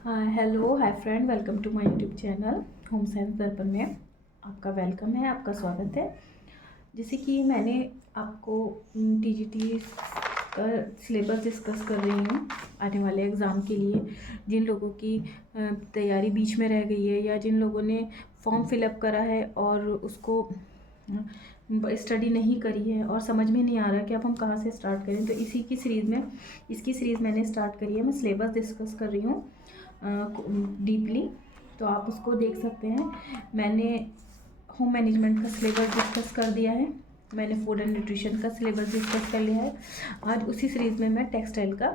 Hello hi friend, welcome to my YouTube channel home science Darpan में आपका welcome है, आपका स्वागत है। जैसे कि मैंने आपको टीजीटी का सिलेबस डिस्कस कर रही हूँ आने वाले एग्ज़ाम के लिए। जिन लोगों की तैयारी बीच में रह गई है या जिन लोगों ने फॉर्म फिलअप करा है और उसको स्टडी नहीं करी है और समझ में नहीं आ रहा कि अब हम कहाँ से स्टार्ट करें, तो इसकी सीरीज़ मैंने स्टार्ट करी है। मैं सिलेबस डिस्कस कर रही हूँ डीपली, तो आप उसको देख सकते हैं। मैंने होम मैनेजमेंट का सिलेबस डिस्कस कर दिया है, मैंने फूड एंड न्यूट्रिशन का सिलेबस डिस्कस कर लिया है। आज उसी सीरीज़ में मैं टेक्सटाइल का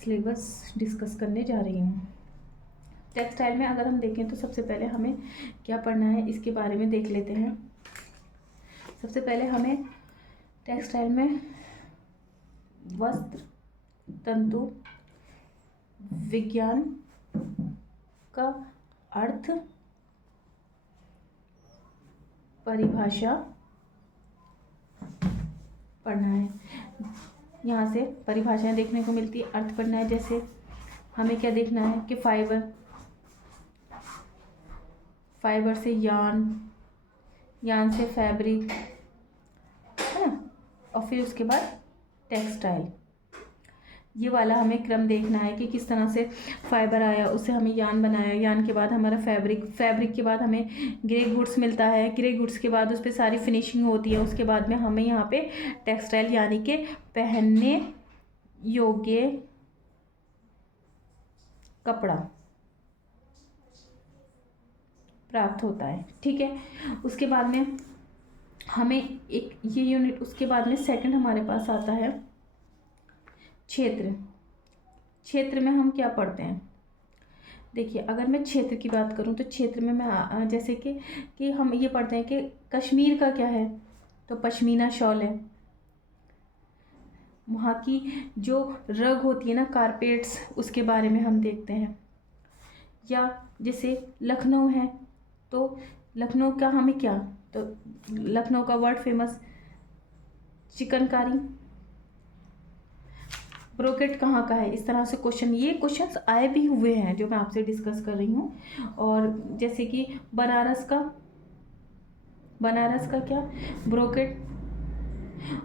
सिलेबस डिस्कस करने जा रही हूँ। टेक्सटाइल में अगर हम देखें तो सबसे पहले हमें क्या पढ़ना है इसके बारे में देख लेते हैं। सबसे पहले हमें टेक्सटाइल में वस्त्र तंतु विज्ञान का अर्थ, परिभाषा पढ़ना है। यहाँ से परिभाषाएं देखने को मिलती है, अर्थ पढ़ना है। जैसे हमें क्या देखना है कि फाइबर से यान से फैब्रिक है ना, और फिर उसके बाद टेक्सटाइल। ये वाला हमें क्रम देखना है कि किस तरह से फाइबर आया, उससे हमें यान बनाया, यान के बाद हमारा फैब्रिक के बाद हमें ग्रे गुड्स मिलता है, ग्रे गुड्स के बाद उस पर सारी फिनिशिंग होती है। उसके बाद में हमें यहाँ पे टेक्सटाइल यानी कि पहनने योग्य कपड़ा प्राप्त होता है। ठीक है, उसके बाद में हमें एक ये यूनिट, उसके बाद में सेकंड हमारे पास आता है क्षेत्र में हम क्या पढ़ते हैं। देखिए, अगर मैं क्षेत्र की बात करूं तो क्षेत्र में मैं जैसे कि हम ये पढ़ते हैं कि कश्मीर का क्या है, तो पश्मीना शॉल है। वहाँ की जो रग होती है ना, कारपेट्स, उसके बारे में हम देखते हैं। या जैसे लखनऊ है तो लखनऊ का हमें क्या, तो लखनऊ का वर्ल्ड फेमस चिकनकारी। ब्रोकेट कहाँ का है, इस तरह से ये क्वेश्चंस आए भी हुए हैं जो मैं आपसे डिस्कस कर रही हूँ। और जैसे कि बनारस का क्या,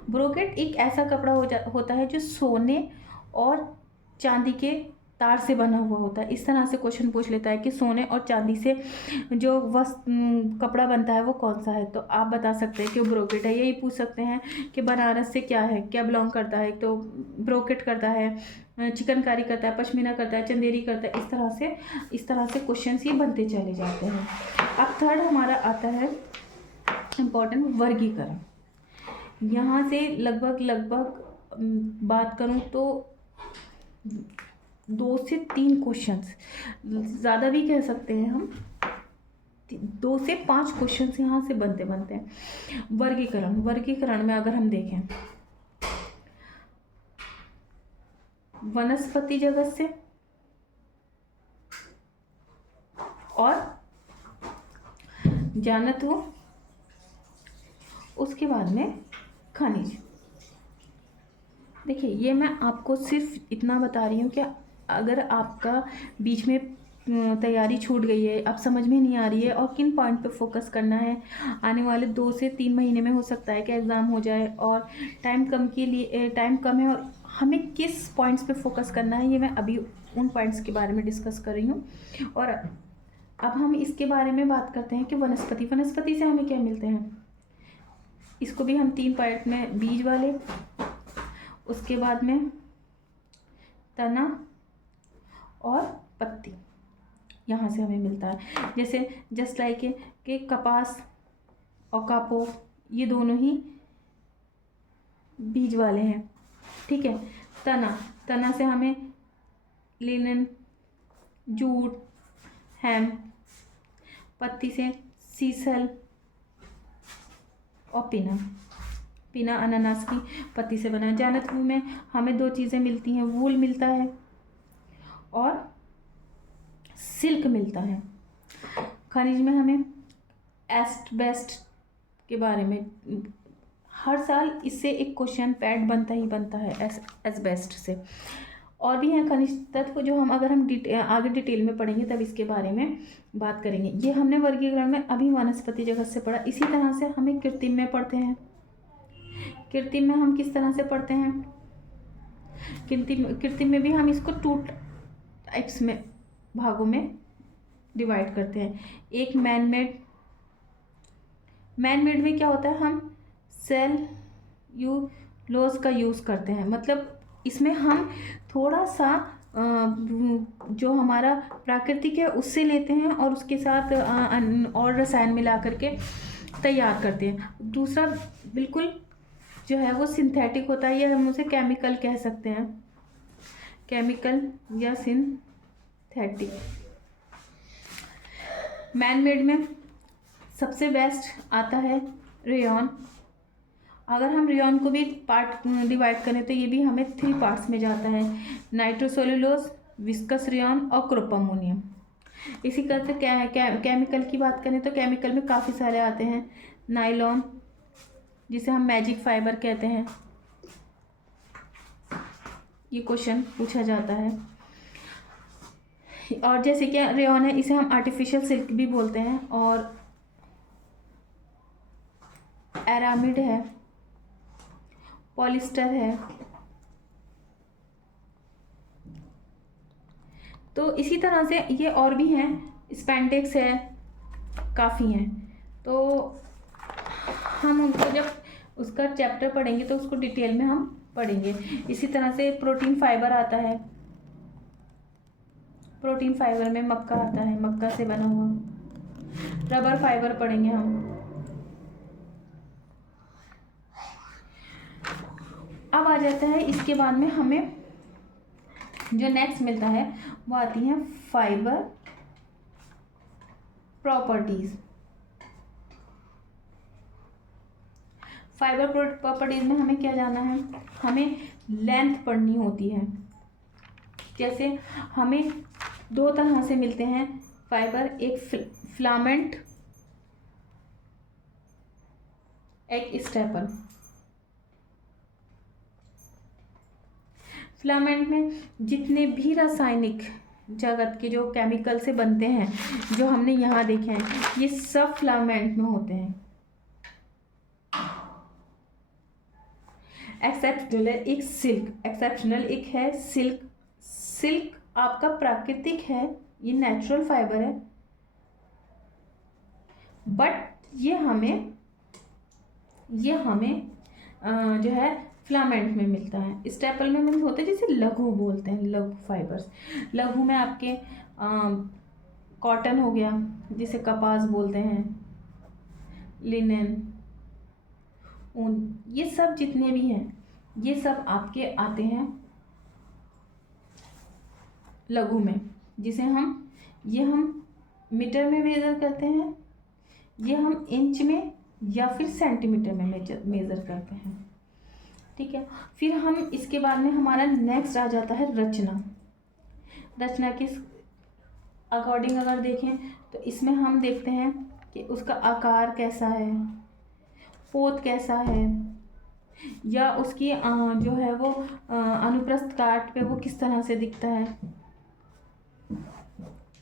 ब्रोकेट एक ऐसा कपड़ा होता है जो सोने और चांदी के तार से बना हुआ होता है। इस तरह से क्वेश्चन पूछ लेता है कि सोने और चांदी से जो कपड़ा बनता है वो कौन सा है, तो आप बता सकते हैं कि वो ब्रोकेट है। यही पूछ सकते हैं कि बनारस से क्या है, क्या बिलोंग करता है, तो ब्रोकेट करता है, चिकनकारी करता है, पश्मीना करता है, चंदेरी करता है। इस तरह से क्वेश्चन ये बनते चले जाते हैं। अब थर्ड हमारा आता है इम्पोर्टेंट, वर्गीकरण। यहाँ से लगभग बात करूँ तो 2 से 3 क्वेश्चंस, ज़्यादा भी कह सकते हैं हम, 2 से 5 क्वेश्चंस यहाँ से बनते हैं। वर्गीकरण में अगर हम देखें, वनस्पति जगत से और जानत्व, उसके बाद में खनिज। देखिए, ये मैं आपको सिर्फ इतना बता रही हूँ कि अगर आपका बीच में तैयारी छूट गई है, अब समझ में नहीं आ रही है और किन पॉइंट पे फोकस करना है, आने वाले 2 से 3 महीने में हो सकता है कि एग्ज़ाम हो जाए और टाइम कम है और हमें किस पॉइंट्स पे फोकस करना है, ये मैं अभी उन पॉइंट्स के बारे में डिस्कस कर रही हूँ। और अब हम इसके बारे में बात करते हैं कि वनस्पति से हमें क्या मिलते हैं। इसको भी हम 3 पार्ट में, बीज वाले, उसके बाद में तना और पत्ती, यहाँ से हमें मिलता है। जैसे जस्ट लाइक के कपास और कापो, ये दोनों ही बीज वाले हैं। ठीक है, तना से हमें लिनन, जूट, हेम, पत्ती से सीसल और पिना अनानास की पत्ती से बना है। जानत्व में हमें 2 चीज़ें मिलती हैं, वूल मिलता है और सिल्क मिलता है। खनिज में हमें एस्बेस्ट के बारे में हर साल इससे एक क्वेश्चन पैड बनता ही बनता है एस्बेस्ट से। और भी हैं खनिज तत्व जो हम अगर हम आगे डिटेल में पढ़ेंगे तब इसके बारे में बात करेंगे। ये हमने वर्गीकरण में अभी वनस्पति जगत से पढ़ा। इसी तरह से हमें कृत्रिम में पढ़ते हैं। कृत्रिम में हम किस तरह से पढ़ते हैं? कृत्रिम में भी हम इसको 2 टाइप्स में भागों में डिवाइड करते हैं। एक मैन मेड में क्या होता है, हम सेल्यूलोज का यूज़ करते हैं। मतलब इसमें हम थोड़ा सा जो हमारा प्राकृतिक है उससे लेते हैं और उसके साथ और रसायन मिला करके तैयार करते हैं। दूसरा बिल्कुल जो है वो सिंथेटिक होता है, या हम उसे केमिकल कह सकते हैं, केमिकल या सिंथेटिक। मैन मेड में सबसे बेस्ट आता है रेयॉन। अगर हम रेयॉन को भी पार्ट डिवाइड करें तो ये भी हमें 3 पार्ट्स में जाता है, नाइट्रोसेल्यूलोज, विस्कस रेयॉन और क्रोपोअमोनियम। इसी तरह से क्या है, केमिकल की बात करें तो केमिकल में काफ़ी सारे आते हैं। नायलॉन, जिसे हम मैजिक फाइबर कहते हैं, ये क्वेश्चन पूछा जाता है। और जैसे कि रेयॉन है, इसे हम आर्टिफिशियल सिल्क भी बोलते हैं। और एरामिड है, पॉलिस्टर है। तो इसी तरह से ये और भी हैं, स्पैंडेक्स है, काफ़ी हैं। तो हम उनको जब उसका चैप्टर पढ़ेंगे तो उसको डिटेल में हम पढ़ेंगे। इसी तरह से प्रोटीन फाइबर आता है। प्रोटीन फाइबर में मक्का आता है, मक्का से बना हुआ। रबर फाइबर पढ़ेंगे हम। अब आ जाता है इसके बाद में हमें जो नेक्स्ट मिलता है वो आती हैं फाइबर प्रॉपर्टीज। फाइबर प्रॉपर्टीज में हमें क्या जाना है, हमें लेंथ पढ़नी होती है। जैसे हमें 2 तरह से मिलते हैं फाइबर, एक फिलामेंट, एक स्टेपल। फिलामेंट में जितने भी रासायनिक जगत के जो केमिकल से बनते हैं, जो हमने यहाँ देखे हैं, ये सब फिलामेंट में होते हैं। एक्सेप्शनल एक सिल्क, एक्सेप्शनल एक है सिल्क। सिल्क आपका प्राकृतिक है, ये नेचुरल फाइबर है, बट ये हमें जो है फिलामेंट में मिलता है। स्टेपल में मतलब होते हैं, जैसे लघु बोलते हैं, लघु फाइबर्स। लघु में आपके कॉटन हो गया, जिसे कपास बोलते हैं, लिनेन, ऊन, ये सब जितने भी हैं ये सब आपके आते हैं लघु में, जिसे हम मीटर में मेज़र करते हैं, ये हम इंच में या फिर सेंटीमीटर में मेज़र करते हैं। ठीक है। फिर हम इसके बाद में हमारा नेक्स्ट आ जाता है रचना। रचना के अकॉर्डिंग अगर देखें तो इसमें हम देखते हैं कि उसका आकार कैसा है, पोत कैसा है, या उसकी जो है वो अनुप्रस्थ काट पे वो किस तरह से दिखता है।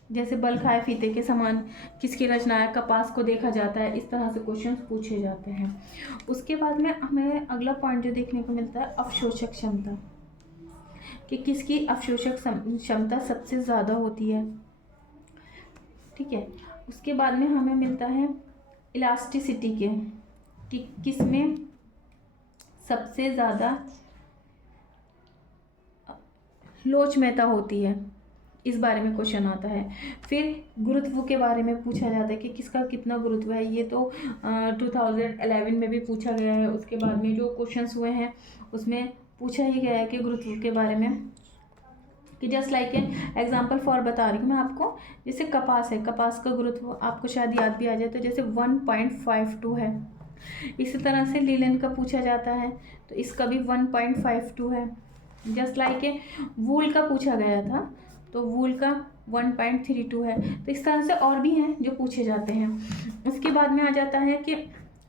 जैसे बल खाए फीते के समान किसकी रचना है, कपास को देखा जाता है। इस तरह से क्वेश्चन पूछे जाते हैं। उसके बाद में हमें अगला पॉइंट जो देखने को मिलता है अवशोषक क्षमता, कि किसकी अवशोषक क्षमता सबसे ज़्यादा होती है। ठीक है। उसके बाद में हमें मिलता है इलास्टिसिटी के, कि किसमें सबसे ज़्यादा लोचमयता होती है, इस बारे में क्वेश्चन आता है। फिर गुरुत्व के बारे में पूछा जाता है कि किसका कितना गुरुत्व है, ये तो 2011 में भी पूछा गया है। उसके बाद में जो क्वेश्चंस हुए हैं उसमें पूछा ही गया है कि गुरुत्व के बारे में, कि जस्ट लाइक एग्जांपल फॉर बता रही हूँ मैं आपको। जैसे कपास है, कपास का गुरुत्व आपको शायद याद भी आ जाए, तो जैसे 1.52 है। इसी तरह से लीलन का पूछा जाता है तो इसका भी 1.52 है। जस्ट लाइक वूल का पूछा गया था तो वूल का 1.32 है। तो इस तरह से और भी हैं जो पूछे जाते हैं। उसके बाद में आ जाता है कि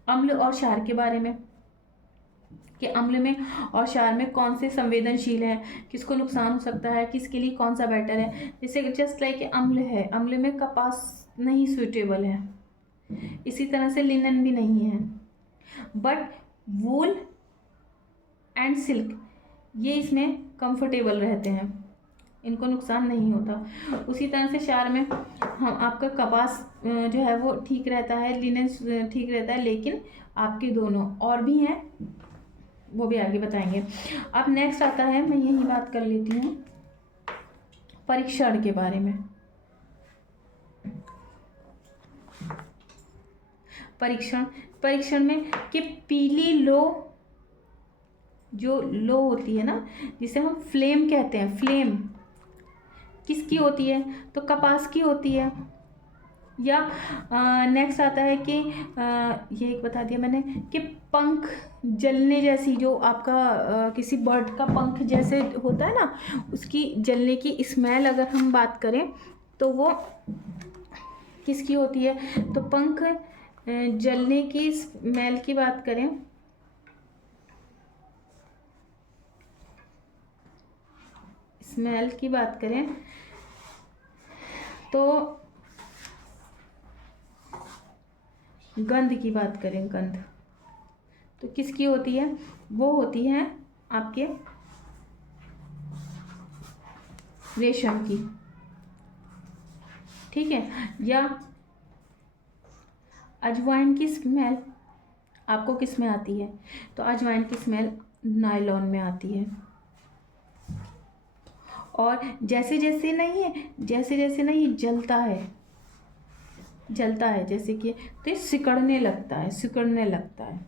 अम्ल और क्षार के बारे में। कि अम्ल में और क्षार में कौन से संवेदनशील है, किसको नुकसान हो सकता है, किसके लिए कौन सा बेटर है। जैसे जस्ट लाइक अम्ल है, अम्ल में कपास नहीं सूटेबल है, इसी तरह से लिनन भी नहीं है, बट वूल एंड सिल्क ये इसमें कंफर्टेबल रहते हैं, इनको नुकसान नहीं होता। उसी तरह से क्षार में हम आपका कपास जो है वो ठीक रहता है, लिनन ठीक रहता है, लेकिन आपके दोनों और भी हैं, वो भी आगे बताएंगे। अब नेक्स्ट आता है, मैं यही बात कर लेती हूँ परीक्षण के बारे में। परीक्षण में कि पीली लो जो लो होती है ना, जिसे हम फ्लेम कहते हैं, फ्लेम किसकी होती है, तो कपास की होती है। या नेक्स्ट आता है कि ये एक बता दिया मैंने कि पंख जलने जैसी, जो आपका किसी बर्ड का पंख जैसे होता है ना, उसकी जलने की स्मेल अगर हम बात करें तो वो किसकी होती है, तो पंख जलने की स्मेल की बात करें तो गंध की बात करें, गंध तो किसकी होती है, वो होती है आपके रेशम की, ठीक है। या अजवाइन की स्मेल आपको किस में आती है, तो अजवाइन की स्मेल नायलॉन में आती है। और जैसे जैसे नहीं जलता है जैसे कि, तो ये सिकुड़ने लगता है।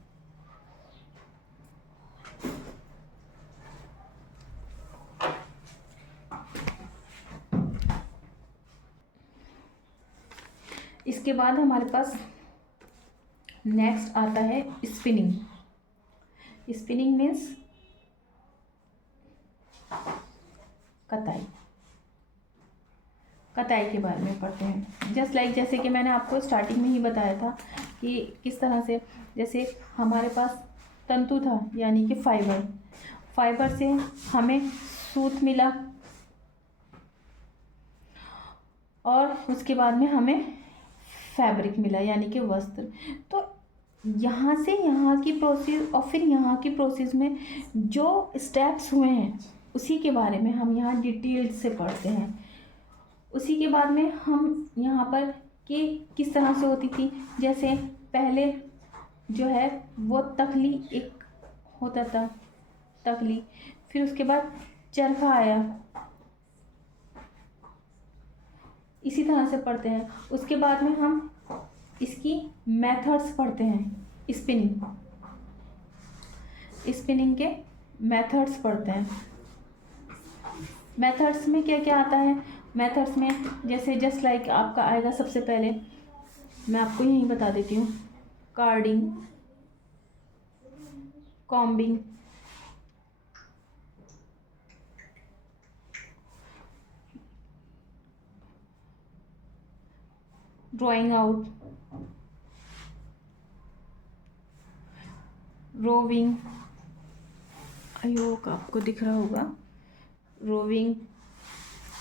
इसके बाद हमारे पास नेक्स्ट आता है स्पिनिंग। स्पिनिंग मीन्स कताई के बारे में पढ़ते हैं। जस्ट लाइक जैसे कि मैंने आपको स्टार्टिंग में ही बताया था कि किस तरह से, जैसे हमारे पास तंतु था यानी कि फाइबर से हमें सूत मिला, और उसके बाद में हमें फैब्रिक मिला यानी कि वस्त्र। तो यहाँ से यहाँ की प्रोसेस और फिर यहाँ की प्रोसेस में जो स्टेप्स हुए हैं उसी के बारे में हम यहाँ डिटेल से पढ़ते हैं। उसी के बाद में हम यहाँ पर कि किस तरह से होती थी, जैसे पहले जो है वो तकली एक होता था, तकली, फिर उसके बाद चरखा आया, इसी तरह से पढ़ते हैं। उसके बाद में हम इसकी मेथड्स पढ़ते हैं, स्पिनिंग के मेथड्स पढ़ते हैं। मेथड्स में क्या क्या आता है, मेथड्स में जैसे जस्ट लाइक आपका आएगा, सबसे पहले मैं आपको यही बता देती हूँ, carding, combing, drawing out, roving, आयोग आपको दिख रहा होगा, रोविंग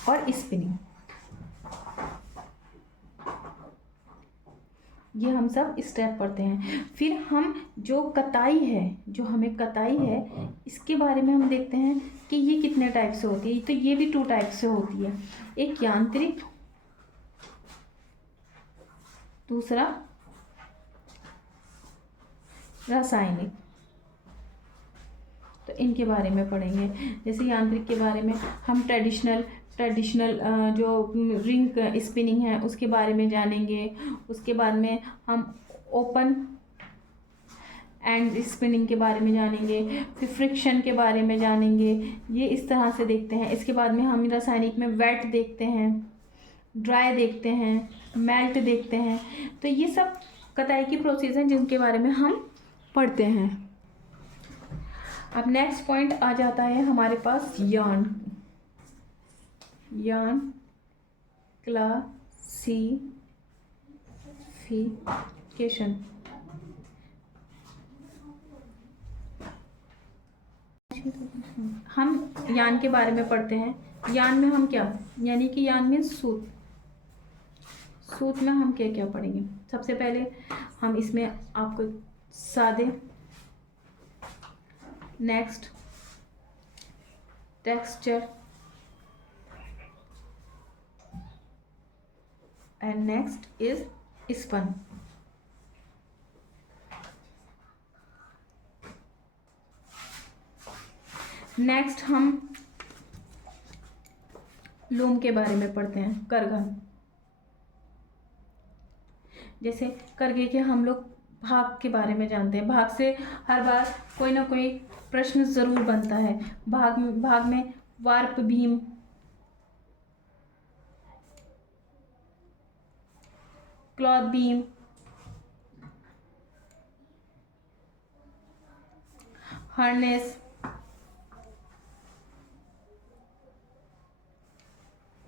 और स्पिनिंग, ये हम सब स्टेप पढ़ते हैं। फिर हम जो हमें कताई है इसके बारे में हम देखते हैं कि ये कितने टाइप से होती है। तो ये भी 2 टाइप से होती है, एक यांत्रिक, दूसरा रासायनिक। तो इनके बारे में पढ़ेंगे। जैसे यांत्रिक के बारे में हम ट्रेडिशनल जो रिंग स्पिनिंग है उसके बारे में जानेंगे। उसके बाद में हम ओपन एंड स्पिनिंग के बारे में जानेंगे, फिर फ्रिक्शन के बारे में जानेंगे। ये इस तरह से देखते हैं। इसके बाद में हम रासायनिक में वेट देखते हैं, ड्राई देखते हैं, मेल्ट देखते हैं। तो ये सब कताई की प्रोसेस हैं जिनके बारे में हम पढ़ते हैं। अब नेक्स्ट पॉइंट आ जाता है हमारे पास यार्न क्लासिफिकेशन। हम यान के बारे में पढ़ते हैं। यान में हम क्या, यानी कि यान में सूत, सूत में हम क्या क्या पढ़ेंगे। सबसे पहले हम इसमें आपको सादे, next texture and next is spun. Next हम लूम के बारे में पढ़ते हैं, करघन। जैसे करघे के हम लोग भाग के बारे में जानते हैं। भाग से हर बार कोई ना कोई प्रश्न जरूर बनता है। भाग में warp beam, cloth beam, harness,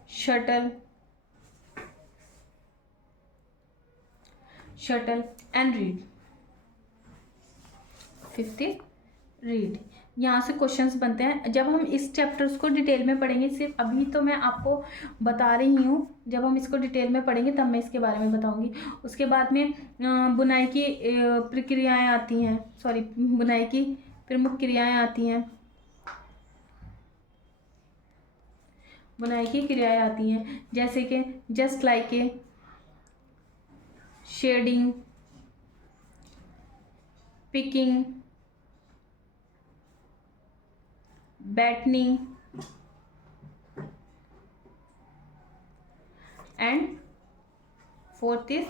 shuttle and read. Fifth is read. यहाँ से क्वेश्चंस बनते हैं। जब हम इस चैप्टर्स को डिटेल में पढ़ेंगे, सिर्फ अभी तो मैं आपको बता रही हूँ, जब हम इसको डिटेल में पढ़ेंगे तब मैं इसके बारे में बताऊंगी। उसके बाद में बुनाई की प्रक्रियाएं आती हैं, सॉरी, बुनाई की प्रमुख क्रियाएं आती हैं, बुनाई की क्रियाएं आती हैं, जैसे कि just like a, shading, picking, battening and fourth is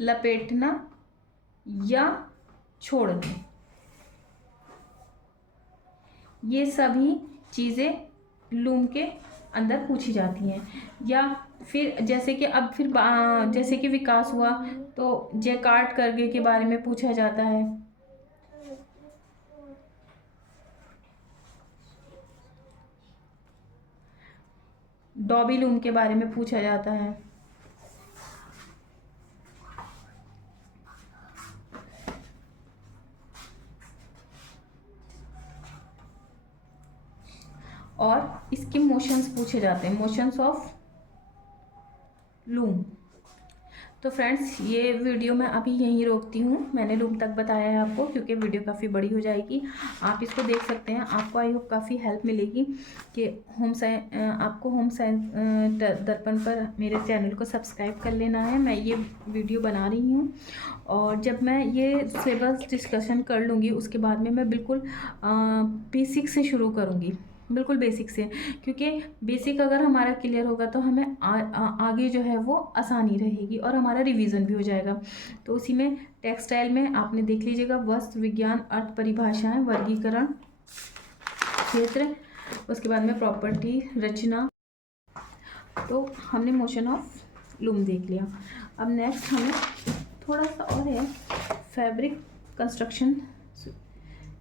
लपेटना या छोड़ना। ये सभी चीज़ें लूम के अंदर पूछी जाती हैं। या फिर जैसे कि अब फिर जैसे कि विकास हुआ तो जैकार्ड करघे के बारे में पूछा जाता है। डॉबी लूम के बारे में पूछा जाता है। और इसके मोशंस पूछे जाते हैं, मोशंस ऑफ लूम। तो फ्रेंड्स, ये वीडियो मैं अभी यहीं रोकती हूँ। मैंने लूम तक बताया है आपको, क्योंकि वीडियो काफ़ी बड़ी हो जाएगी। आप इसको देख सकते हैं, आपको आई होप काफ़ी हेल्प मिलेगी कि आपको होम साइंस दर्पण पर मेरे चैनल को सब्सक्राइब कर लेना है। मैं ये वीडियो बना रही हूँ, और जब मैं ये सिलेबस डिस्कशन कर लूँगी उसके बाद में मैं बिल्कुल बेसिक से शुरू करूँगी, बिल्कुल बेसिक से, क्योंकि बेसिक अगर हमारा क्लियर होगा तो हमें आगे जो है वो आसानी रहेगी और हमारा रिवीजन भी हो जाएगा। तो उसी में टेक्सटाइल में आपने देख लीजिएगा, वस्त्र विज्ञान, अर्थ परिभाषाएं, वर्गीकरण, क्षेत्र, उसके बाद में प्रॉपर्टी, रचना। तो हमने मोशन ऑफ लूम देख लिया। अब नेक्स्ट हमें थोड़ा सा और है, फैब्रिक कंस्ट्रक्शन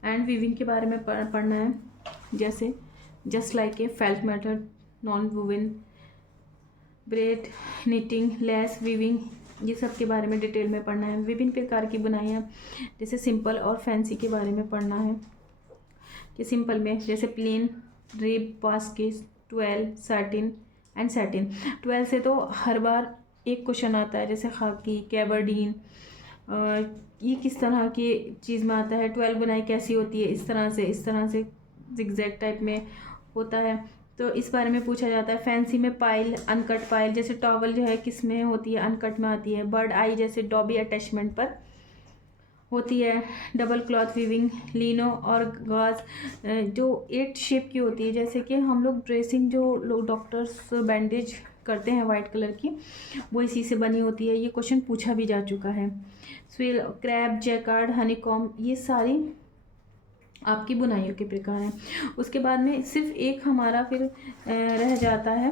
एंड वीविंग के बारे में पढ़ना है। जैसे जस्ट लाइक ए, felt method, non woven, bread, knitting, less, weaving, ये सब के बारे में डिटेल में पढ़ना है। विभिन्न प्रकार की बुनाइयाँ, जैसे सिंपल और फैंसी के बारे में पढ़ना है। कि सिंपल में जैसे plain, drape, basket, twill, satin and satin. 12 से तो हर बार एक क्वेश्चन आता है, जैसे खाकी, कैबर्डीन, ये किस तरह की चीज़ में आता है। 12 बुनाई कैसी होती है, इस तरह से जिगजैग टाइप में होता है, तो इस बारे में पूछा जाता है। फैंसी में पाइल, अनकट पाइल, जैसे टॉवल जो है किस में होती है, अनकट में आती है। बर्ड आई जैसे डॉबी अटैचमेंट पर होती है। डबल क्लॉथ वीविंग, लिनो और गॉज जो 8 शेप की होती है, जैसे कि हम लोग ड्रेसिंग जो लोग डॉक्टर्स बैंडेज करते हैं वाइट कलर की, वो इसी से बनी होती है। ये क्वेश्चन पूछा भी जा चुका है। स्विल, क्रैब, जैकार्ड, हनीकॉम, ये सारी आपकी बुनाइयों के प्रकार हैं। उसके बाद में सिर्फ एक हमारा फिर रह जाता है,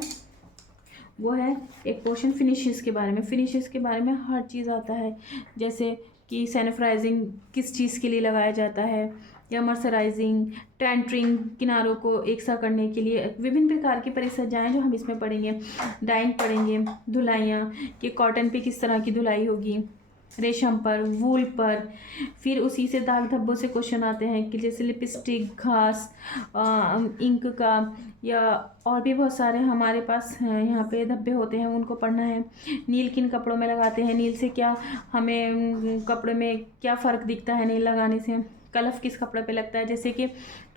वो है एक पोर्शन फिनिशेस के बारे में। फिनिशेस के बारे में हर चीज़ आता है, जैसे कि सैनिटाइजिंग किस चीज़ के लिए लगाया जाता है, या मर्सराइजिंग, टेंटरिंग, किनारों को एक सा करने के लिए। विभिन्न प्रकार की परिसज्जाएँ जो हम इसमें पढ़ेंगे। डाइंग पढ़ेंगे, धुलाइयाँ कि कॉटन पे किस तरह की धुलाई होगी, रेशम पर, वूल पर। फिर उसी से दाग धब्बों से क्वेश्चन आते हैं कि जैसे लिपस्टिक, घास, इंक का, या और भी बहुत सारे हमारे पास यहाँ पे धब्बे होते हैं, उनको पढ़ना है। नील किन कपड़ों में लगाते हैं, नील से क्या हमें कपड़े में क्या फ़र्क दिखता है नील लगाने से। कलफ किस कपड़े पे लगता है, जैसे कि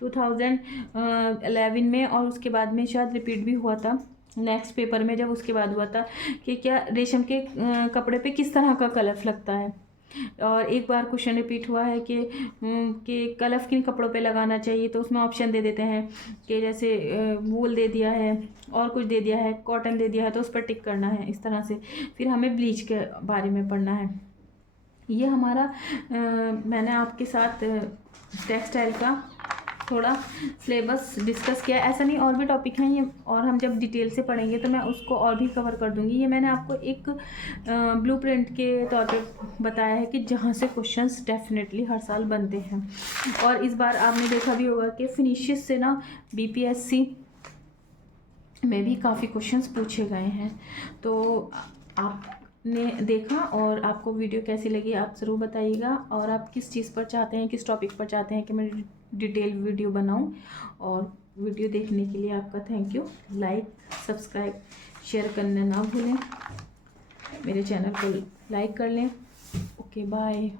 2011 में और उसके बाद में शायद रिपीट भी हुआ था नेक्स्ट पेपर में, जब उसके बाद हुआ था कि क्या रेशम के कपड़े पे किस तरह का कलफ लगता है। और एक बार क्वेश्चन रिपीट हुआ है कि कलफ किन कपड़ों पे लगाना चाहिए, तो उसमें ऑप्शन दे देते हैं कि जैसे वूल दे दिया है और कुछ दे दिया है, कॉटन दे दिया है, तो उस पर टिक करना है इस तरह से। फिर हमें ब्लीच के बारे में पढ़ना है। ये हमारा मैंने आपके साथ टेक्सटाइल का थोड़ा सिलेबस डिस्कस किया। ऐसा नहीं, और भी टॉपिक हैं ये, और हम जब डिटेल से पढ़ेंगे तो मैं उसको और भी कवर कर दूंगी। ये मैंने आपको एक ब्लूप्रिंट के तौर पे बताया है कि जहाँ से क्वेश्चंस डेफिनेटली हर साल बनते हैं। और इस बार आपने देखा भी होगा कि फिनिशिस से ना BPSC में भी काफ़ी क्वेश्चंस पूछे गए हैं। तो आपने देखा, और आपको वीडियो कैसी लगी आप ज़रूर बताइएगा। और आप किस चीज़ पर चाहते हैं, किस टॉपिक पर चाहते हैं कि मैं डिटेल वीडियो बनाऊं। और वीडियो देखने के लिए आपका thank you. Like, subscribe, share करना ना भूलें। मेरे चैनल को लाइक कर लें। Okay, bye.